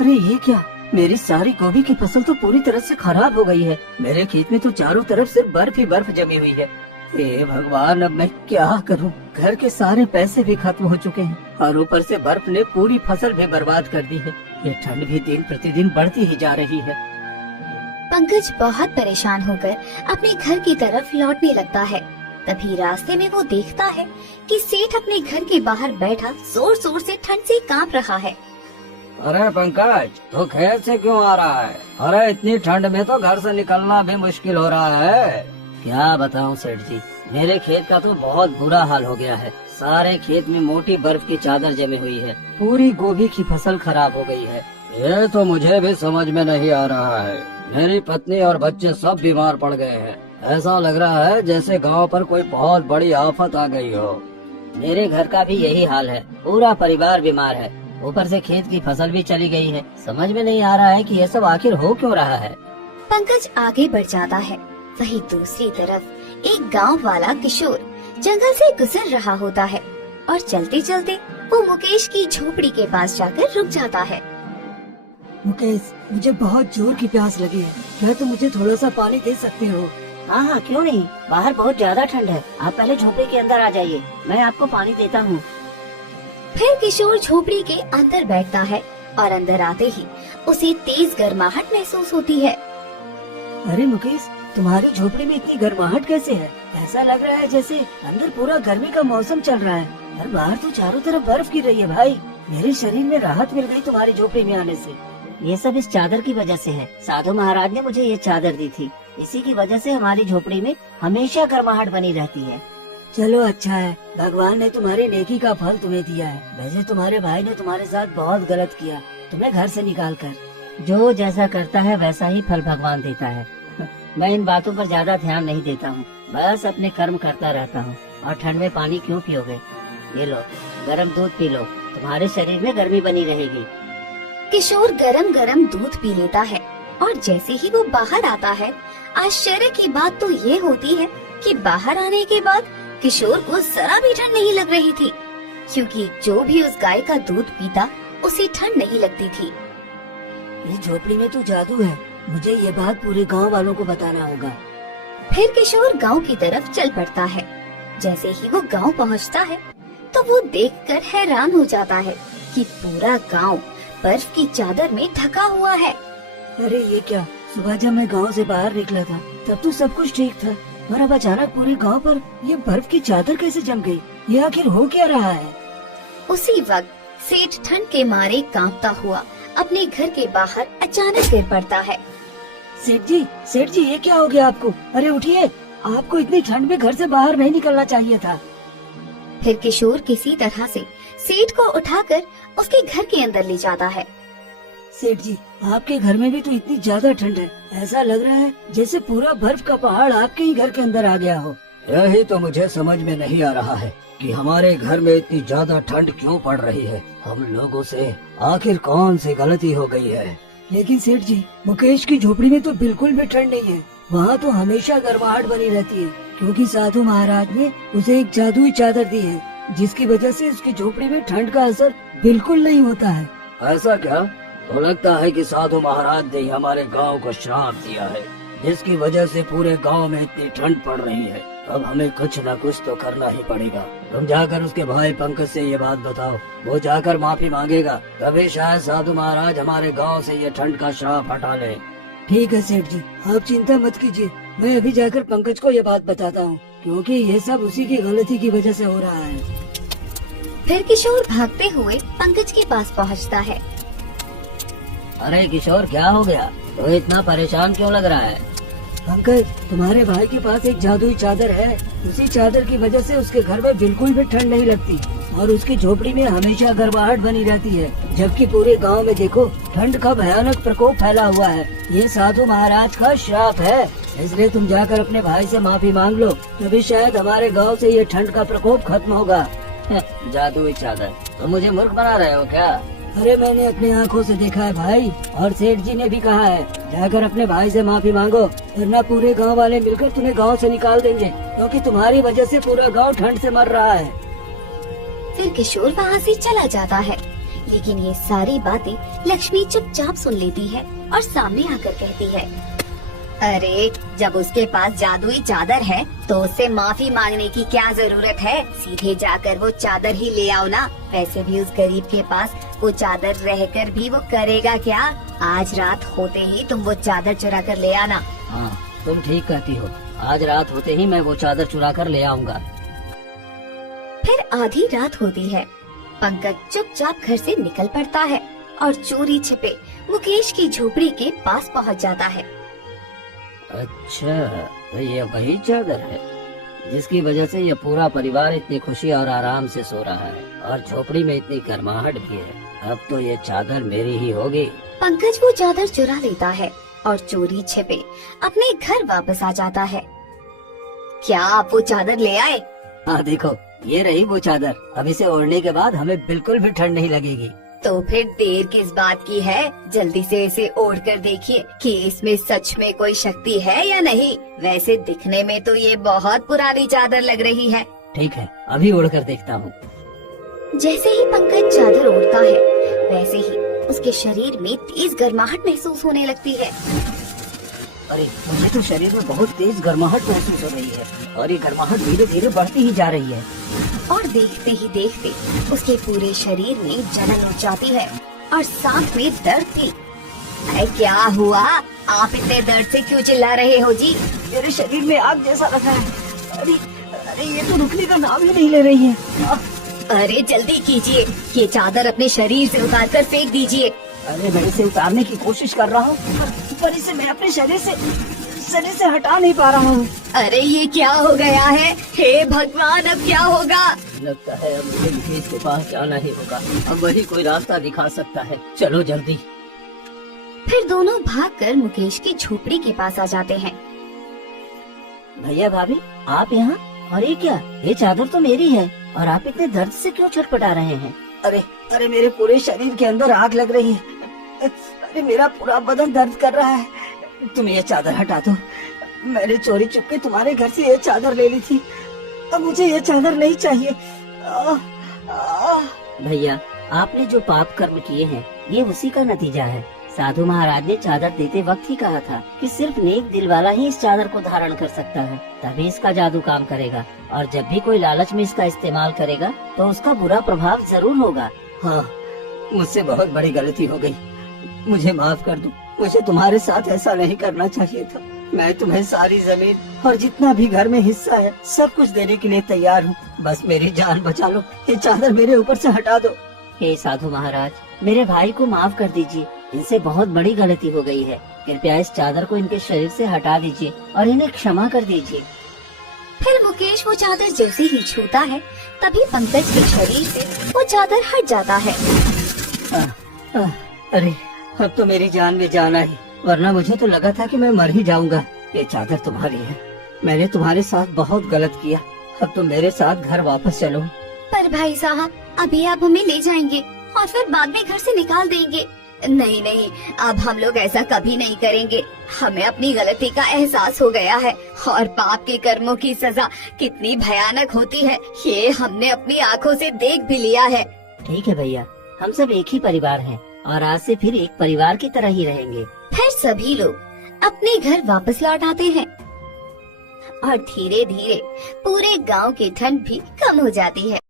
अरे ये क्या, मेरी सारी गोभी की फसल तो पूरी तरह से खराब हो गई है। मेरे खेत में तो चारों तरफ सिर्फ बर्फ ही बर्फ जमी हुई है। हे भगवान, अब मैं क्या करूं? घर के सारे पैसे भी खत्म हो चुके हैं और ऊपर से बर्फ ने पूरी फसल भी बर्बाद कर दी है। ये ठंड भी दिन प्रतिदिन बढ़ती ही जा रही है। पंकज बहुत परेशान होकर अपने घर की तरफ लौटने लगता है। तभी रास्ते में वो देखता है कि सेठ अपने घर के बाहर बैठा जोर जोर से ठंड से कांप रहा है। अरे पंकज, तो खेत से क्यों आ रहा है? अरे इतनी ठंड में तो घर से निकलना भी मुश्किल हो रहा है। क्या बताऊं सेठ जी, मेरे खेत का तो बहुत बुरा हाल हो गया है। सारे खेत में मोटी बर्फ की चादर जमी हुई है। पूरी गोभी की फसल खराब हो गई है। ये तो मुझे भी समझ में नहीं आ रहा है। मेरी पत्नी और बच्चे सब बीमार पड़ गए हैं। ऐसा लग रहा है जैसे गांव पर कोई बहुत बड़ी आफत आ गई हो। मेरे घर का भी यही हाल है, पूरा परिवार बीमार है। ऊपर से खेत की फसल भी चली गई है। समझ में नहीं आ रहा है कि ये सब आखिर हो क्यों रहा है। पंकज आगे बढ़ जाता है। वहीं दूसरी तरफ एक गांव वाला किशोर जंगल से गुजर रहा होता है और चलते चलते वो मुकेश की झोपड़ी के पास जाकर रुक जाता है। मुकेश, मुझे बहुत जोर की प्यास लगी है। क्या तुम मुझे थोड़ा सा पानी दे सकते हो? हाँ हाँ, क्यों नहीं। बाहर बहुत ज्यादा ठंड है। आप पहले झोपड़ी के अंदर आ जाइए, मैं आपको पानी देता हूँ। फिर किशोर झोपड़ी के अंदर बैठता है और अंदर आते ही उसे तेज गर्माहट महसूस होती है। अरे मुकेश, तुम्हारी झोपड़ी में इतनी गर्माहट कैसे है? ऐसा लग रहा है जैसे अंदर पूरा गर्मी का मौसम चल रहा है और बाहर तो चारों तरफ बर्फ गिर रही है। भाई, मेरे शरीर में राहत मिल गई तुम्हारी झोपड़ी में आने से। ये सब इस चादर की वजह से है। साधु महाराज ने मुझे ये चादर दी थी। इसी की वजह से हमारी झोपड़ी में हमेशा गर्माहट बनी रहती है। चलो अच्छा है, भगवान ने तुम्हारी नेकी का फल तुम्हें दिया है। वैसे तुम्हारे भाई ने तुम्हारे साथ बहुत गलत किया, तुम्हें घर से निकाल कर। जो जैसा करता है वैसा ही फल भगवान देता है। मैं इन बातों पर ज्यादा ध्यान नहीं देता हूँ, बस अपने कर्म करता रहता हूँ। और ठंड में पानी क्यों पियोगे? ये लो, गरम दूध पी लो, तुम्हारे शरीर में गर्मी बनी रहेगी। किशोर गरम गरम दूध पी लेता है और जैसे ही वो बाहर आता है, आश्चर्य की बात तो ये होती है कि बाहर आने के बाद किशोर को जरा भी ठंड नहीं लग रही थी, क्योंकि जो भी उस गाय का दूध पीता उसे ठंड नहीं लगती थी। इस झोपड़ी में तो जादू है, मुझे ये बात पूरे गांव वालों को बताना होगा। फिर किशोर गांव की तरफ चल पड़ता है। जैसे ही वो गांव पहुंचता है तो वो देखकर हैरान हो जाता है कि पूरा गांव बर्फ की चादर में ढका हुआ है। अरे ये क्या, सुबह जब मैं गांव से बाहर निकला था तब तो सब कुछ ठीक था, और अब अचानक पूरे गांव पर ये बर्फ की चादर कैसे जम गई? ये आखिर हो क्या रहा है? उसी वक्त सेठ ठंड के मारे कांपता हुआ अपने घर के बाहर अचानक गिर पड़ता है। सेठ जी, ये क्या हो गया आपको? अरे उठिए, आपको इतनी ठंड में घर से बाहर नहीं निकलना चाहिए था। फिर किशोर किसी तरह से सेठ को उठाकर उसके घर के अंदर ले जाता है। सेठ जी, आपके घर में भी तो इतनी ज्यादा ठंड है। ऐसा लग रहा है जैसे पूरा बर्फ का पहाड़ आपके ही घर के अंदर आ गया हो। यही तो मुझे समझ में नहीं आ रहा है कि हमारे घर में इतनी ज्यादा ठंड क्यों पड़ रही है। हम लोगों से आखिर कौन सी गलती हो गई है? लेकिन सेठ जी, मुकेश की झोपड़ी में तो बिल्कुल भी ठंड नहीं है। वहाँ तो हमेशा गर्माहट बनी रहती है, क्योंकि साधु महाराज ने उसे एक जादुई चादर दी है, जिसकी वजह से उसकी झोपड़ी में ठंड का असर बिल्कुल नहीं होता है। ऐसा क्या? तो लगता है कि साधु महाराज ने हमारे गांव को श्राप दिया है, जिसकी वजह से पूरे गांव में इतनी ठंड पड़ रही है। अब हमें कुछ न कुछ तो करना ही पड़ेगा। तुम जाकर उसके भाई पंकज से ये बात बताओ, वो जाकर माफी मांगेगा, तभी शायद साधु महाराज हमारे गांव से ये ठंड का श्राप हटा ले। ठीक है सेठ जी, आप चिंता मत कीजिए। मैं अभी जाकर पंकज को ये बात बताता हूँ, क्योंकि ये सब उसी की गलती की वजह से हो रहा है। फिर किशोर भागते हुए पंकज के पास पहुँचता है। अरे किशोर, क्या हो गया? तो इतना परेशान क्यों लग रहा है? पंकज, तुम्हारे भाई के पास एक जादुई चादर है। उसी चादर की वजह से उसके घर में बिल्कुल भी ठंड नहीं लगती और उसकी झोपड़ी में हमेशा गर्माहट बनी रहती है, जबकि पूरे गांव में देखो ठंड का भयानक प्रकोप फैला हुआ है। ये साधु महाराज का श्राप है, इसलिए तुम जाकर अपने भाई से माफी मांग लो, तभी शायद हमारे गाँव से ये ठंड का प्रकोप खत्म होगा। जादुई चादर? तो मुझे मूर्ख बना रहे हो क्या? अरे मैंने अपनी आंखों से देखा है भाई, और सेठ जी ने भी कहा है, जाकर अपने भाई से माफी मांगो, वरना पूरे गांव वाले मिलकर तुम्हें गांव से निकाल देंगे, क्योंकि तुम्हारी वजह से पूरा गांव ठंड से मर रहा है। फिर किशोर वहाँ से चला जाता है। लेकिन ये सारी बातें लक्ष्मी चुपचाप सुन लेती है और सामने आकर कहती है, अरे जब उसके पास जादुई चादर है तो उससे माफी मांगने की क्या जरूरत है, सीधे जाकर वो चादर ही ले आओ ना। वैसे भी उस गरीब के पास वो चादर रहकर भी वो करेगा क्या। आज रात होते ही तुम वो चादर चुरा कर ले आना। हाँ तुम ठीक कहती हो, आज रात होते ही मैं वो चादर चुरा कर ले आऊंगा। फिर आधी रात होती है। पंकज चुपचाप घर से निकल पड़ता है और चोरी छिपे मुकेश की झोपड़ी के पास पहुंच जाता है। अच्छा, तो ये वही चादर है जिसकी वजह से ये पूरा परिवार इतनी खुशी और आराम से सो रहा है और झोपड़ी में इतनी गर्माहट भी है। अब तो ये चादर मेरी ही होगी। पंकज वो चादर चुरा लेता है और चोरी छिपे अपने घर वापस आ जाता है। क्या आप वो चादर ले आए? हाँ देखो, ये रही वो चादर। अब इसे ओढ़ने के बाद हमें बिल्कुल भी ठंड नहीं लगेगी। तो फिर देर किस बात की है, जल्दी से इसे ओढ़ कर देखिए कि इसमें सच में कोई शक्ति है या नहीं। वैसे दिखने में तो ये बहुत पुरानी चादर लग रही है। ठीक है, अभी ओढ़ कर देखता हूँ। जैसे ही पंकज चादर ओढ़ता है वैसे ही उसके शरीर में तेज गर्माहट महसूस होने लगती है। अरे मुझे तो शरीर में बहुत तेज गर्माहट महसूस हो रही है और ये गर्माहट धीरे धीरे बढ़ती ही जा रही है। और देखते ही देखते उसके पूरे शरीर में जलन उठ जाती है और साथ में दर्द भी। अरे क्या हुआ, आप इतने दर्द से क्यों चिल्ला रहे हो जी? मेरे शरीर में आग जैसा लगा है। अरे अरे ये तो रुकने का नाम ही नहीं ले रही है। अरे जल्दी कीजिए, ये चादर अपने शरीर से उतार कर फेंक दीजिए। अरे मैं इसे उतारने की कोशिश कर रहा हूँ पर इसे मैं अपने शरीर से हटा नहीं पा रहा हूँ। अरे ये क्या हो गया है, हे भगवान अब क्या होगा? लगता है अब मुझे मुकेश के पास जाना ही होगा। अब वही कोई रास्ता दिखा सकता है। चलो जल्दी। फिर दोनों भागकर मुकेश की झोपड़ी के पास आ जाते हैं। भैया भाभी आप यहाँ? और ये क्या, ये चादर तो मेरी है और आप इतने दर्द से क्यों छटपटा रहे हैं? अरे अरे मेरे पूरे शरीर के अंदर आग लग रही है। अरे मेरा पूरा बदन दर्द कर रहा है। तुम ये चादर हटा दो। मैंने चोरी चुपके तुम्हारे घर से ये चादर ले ली थी, अब मुझे ये चादर नहीं चाहिए। भैया आपने जो पाप कर्म किए हैं ये उसी का नतीजा है। साधु महाराज ने चादर देते वक्त ही कहा था कि सिर्फ नेक दिल वाला ही इस चादर को धारण कर सकता है, तभी इसका जादू काम करेगा। और जब भी कोई लालच में इसका इस्तेमाल करेगा तो उसका बुरा प्रभाव जरूर होगा। हाँ, मुझसे बहुत बड़ी गलती हो गई, मुझे माफ कर दो। मुझे तुम्हारे साथ ऐसा नहीं करना चाहिए था। मैं तुम्हें सारी जमीन और जितना भी घर में हिस्सा है सब कुछ देने के लिए तैयार हूँ। बस मेरी जान बचा लो, ये चादर मेरे ऊपर से हटा दो। हे साधु महाराज, मेरे भाई को माफ कर दीजिए, इनसे बहुत बड़ी गलती हो गई है। कृपया इस चादर को इनके शरीर से हटा दीजिए और इन्हें क्षमा कर दीजिए। फिर मुकेश वो चादर जैसे ही छूता है तभी पंकज के शरीर से वो चादर हट जाता है। अरे अब तो मेरी जान में जान आई, वरना मुझे तो लगा था कि मैं मर ही जाऊंगा। ये चादर तुम्हारी है, मैंने तुम्हारे साथ बहुत गलत किया। अब तुम मेरे साथ घर वापस चलो। पर भाई साहब, अभी आप हमें ले जाएंगे और फिर बाद में घर से निकाल देंगे। नहीं नहीं, अब हम लोग ऐसा कभी नहीं करेंगे। हमें अपनी गलती का एहसास हो गया है और पाप के कर्मों की सजा कितनी भयानक होती है ये हमने अपनी आँखों से देख भी लिया है। ठीक है भैया, हम सब एक ही परिवार हैं और आज से फिर एक परिवार की तरह ही रहेंगे। फिर सभी लोग अपने घर वापस लौट आते हैं और धीरे धीरे पूरे गांव की ठंड भी कम हो जाती है।